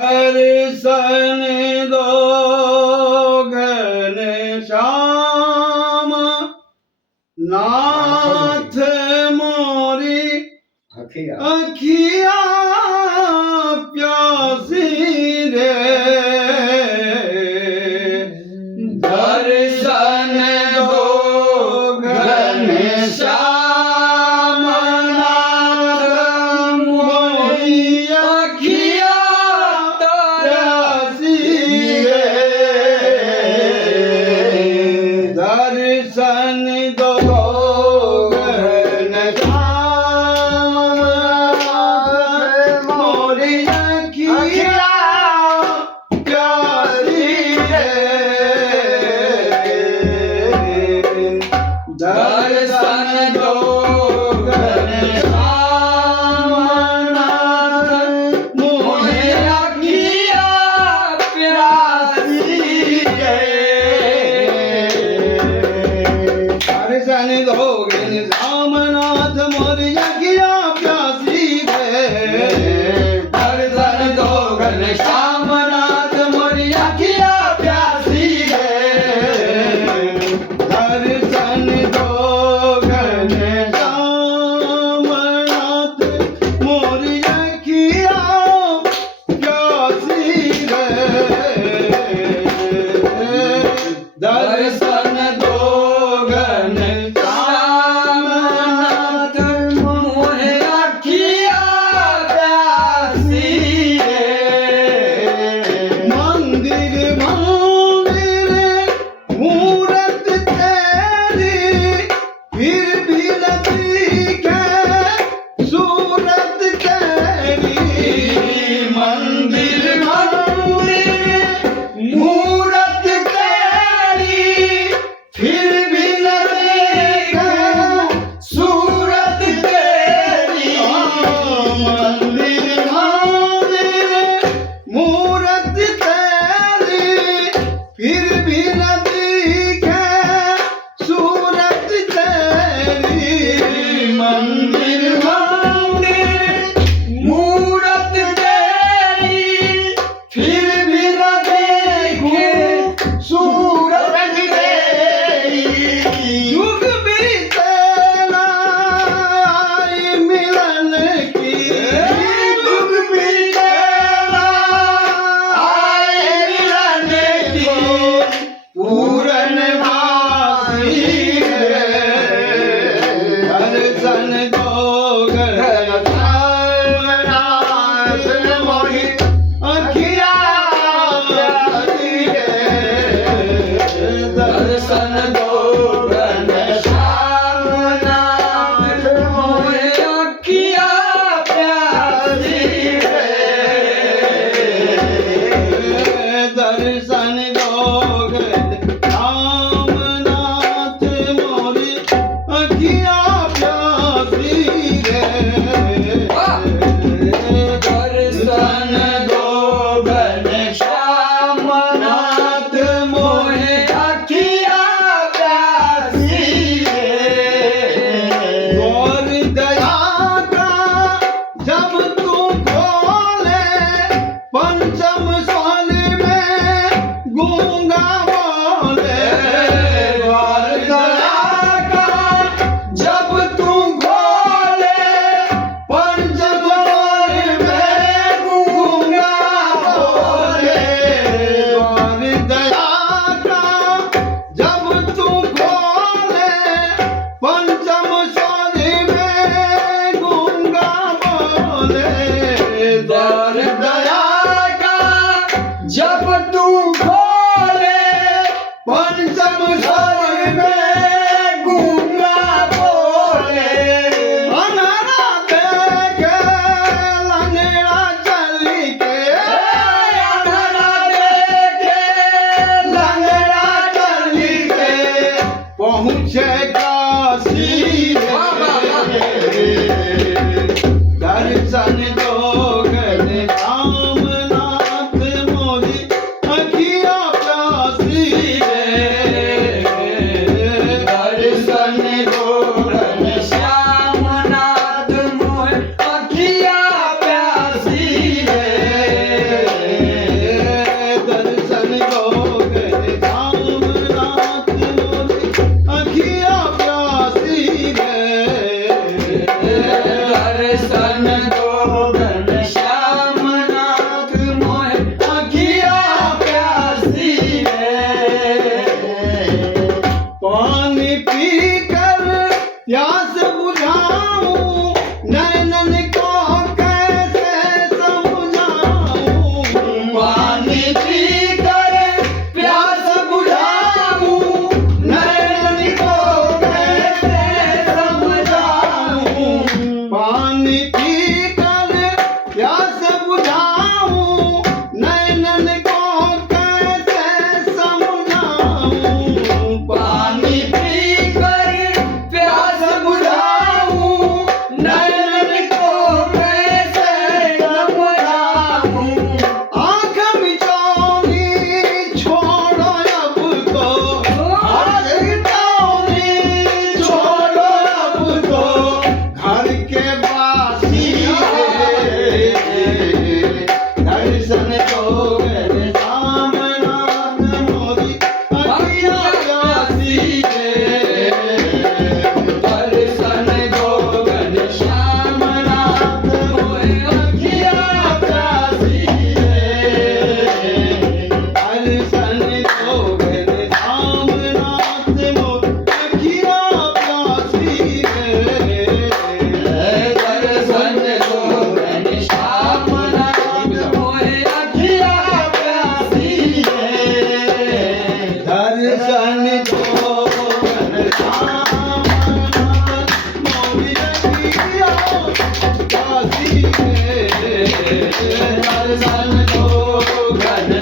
दर्शन दो घनश्याम नाथ मोरी अखिया प्यासी रे दर्शन दो घनश्याम नाथ मोरी अखिया प्यासी रे दर्शन दो दर्शन दो घनश्याम नाथ मोरे अखिया प्यासी रे दर्शन दो घनश्याम नाथ मोरे अखिया प्यासी रे दर्शन दो घनश्याम नाथ मोरे अखिया प्यासी रे दर्शन दो घनश्याम नाथ मोरी अखिया प्यासी रे दर्शन दो घनश्याम नाथ मोरे अखिया प्यासी रे मंदिर मंदिर मूरत तेरी फिर भी दिखे सूरत तेरी मंदिर मंदिर मूरत तेरी फिर भी दिखे सूरत तेरी मंदिर मंदिर मूरत तेरी फिर भी दिखे सूरत तेरी मंदिर मंदिर मूरत तेरी फिर भी न देखे सूरत तेरी युग बीते ना आई मिलन की युग बीते ना आई मिलन की पूरन वासी रे दर्शन दो घनश्याम नाथ मोरी अखिया प्यासी रे दर्शन दो घनश्याम नाथ मोरे अखिया प्यासी रे दर्शन दो घनश्याम नाथ मोरी अखिया प्यासी रे दर्शन दो घनश्याम नाथ मोरे अखिया प्यासी रे गौर दया का जब तू खोले पंचम साल में गूंगा बोले गौर दया का जब तू खोले पंचम साल में गूंगा बोले गौर दया का जब तू खोले पंचम साल में गूंगा बोले गौर दया का जब तू खोले पंचम साल में गूंगा बोले अनारा देखे लंगड़ा चल के अनारा देखे लंगड़ा चल के पहुँचे काशी रे दर्शन दो घनश्याम नाथ मोरी अखिया प्यासी रे घन